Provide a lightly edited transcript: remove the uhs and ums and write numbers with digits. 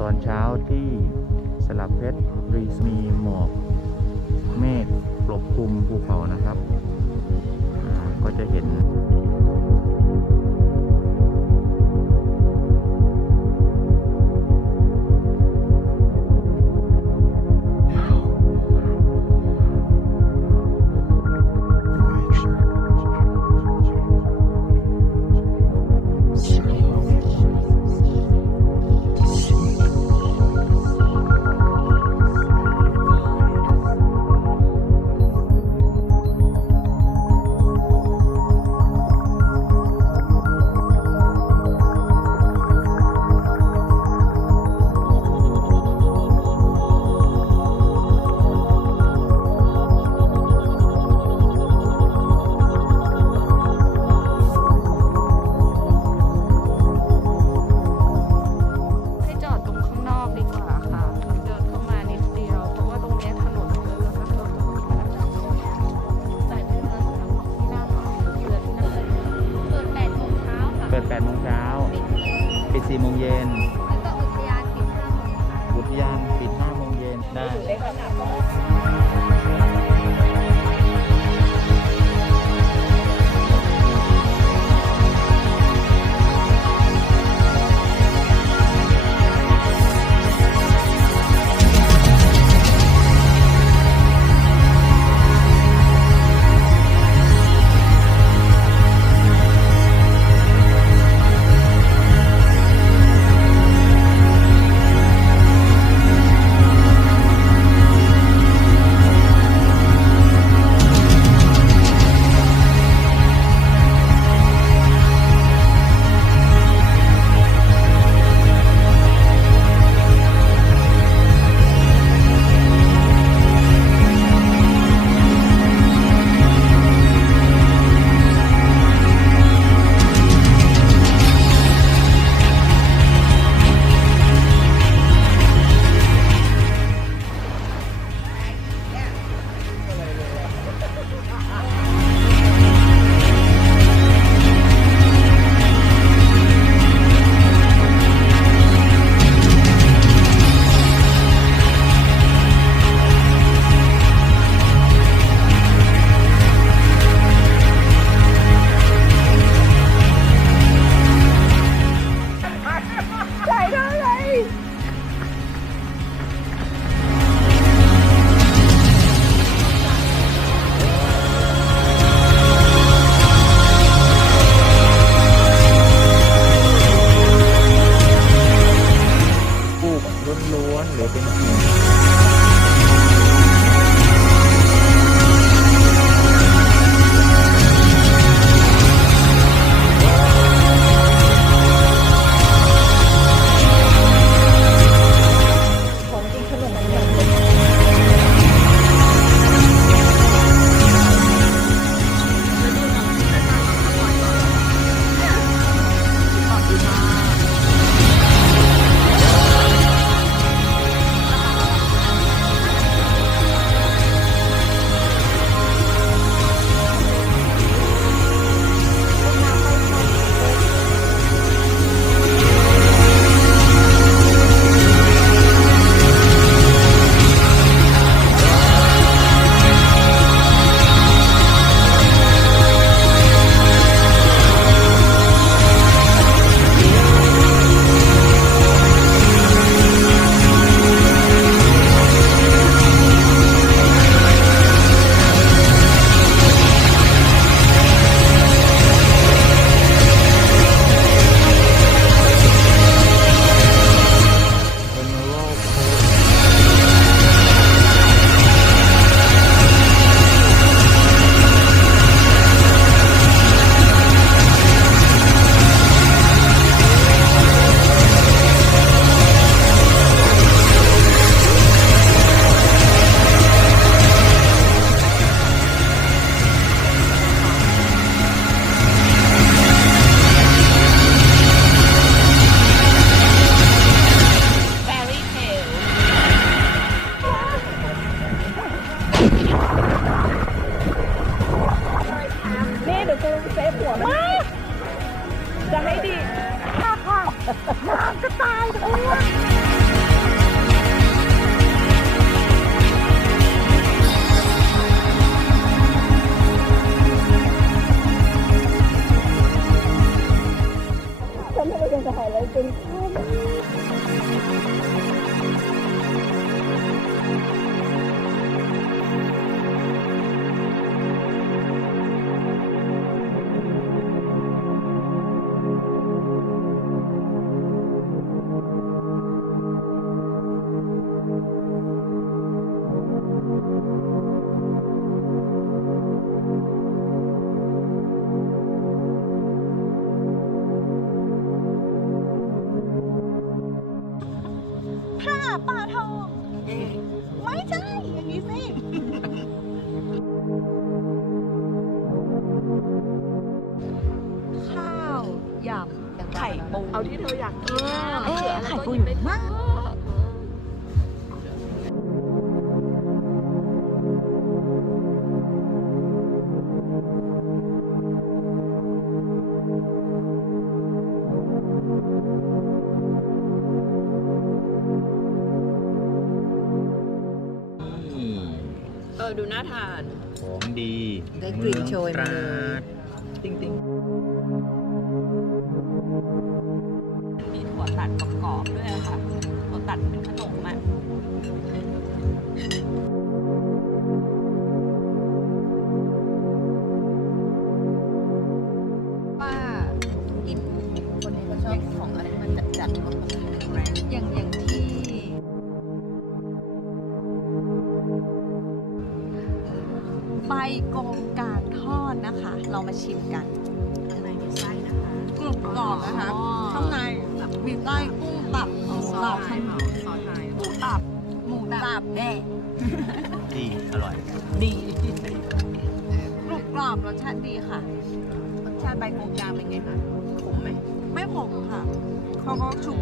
ตอนเช้าที่สลับเพชรมีหมอกเมฆปกคลุมภูเขานะครับก็จะเห็นเปิด8 โมงเช้าปิด4 โมงเย็นแล้วก็อุทยานปิด5 โมงอุทยานปิด5 โมงเย็นได้ล้วนๆหรือเป็นหินจะให้ดีน้ำก็ตาย ถ่ายแล้วเป็นข้าว ผ้าป่าทองไม่ใช่ อย่างนี้สิ ข้าวยำไข่ปูเอาที่เธออยากกินไข่ปูอยู่มากดูน่าทาน ของดี ได้กลิ่นโชยมาเลย มืองตราด จริงๆ มีถั่วตัดกรอบๆด้วยอะค่ะถั่วตัดเป็นขนมอ่ะว่ากินคนนี้ก็ชอบของอะไรมันจัดๆมันแรงอย่างที่ ใบกงกลางทอดนะคะ เรามาชิมกันข้างในมีไส้นะคะกรุบกรอบนะคะข้างในมีไส้กุ้งตับหมูตับหมูตับแน่ ดีอร่อย ดีกรุบกรอบรสชาติดีค่ะรสชาติใบกงกลางเป็นไงคะขมไหมไม่ขมค่ะเขาก็ชุบ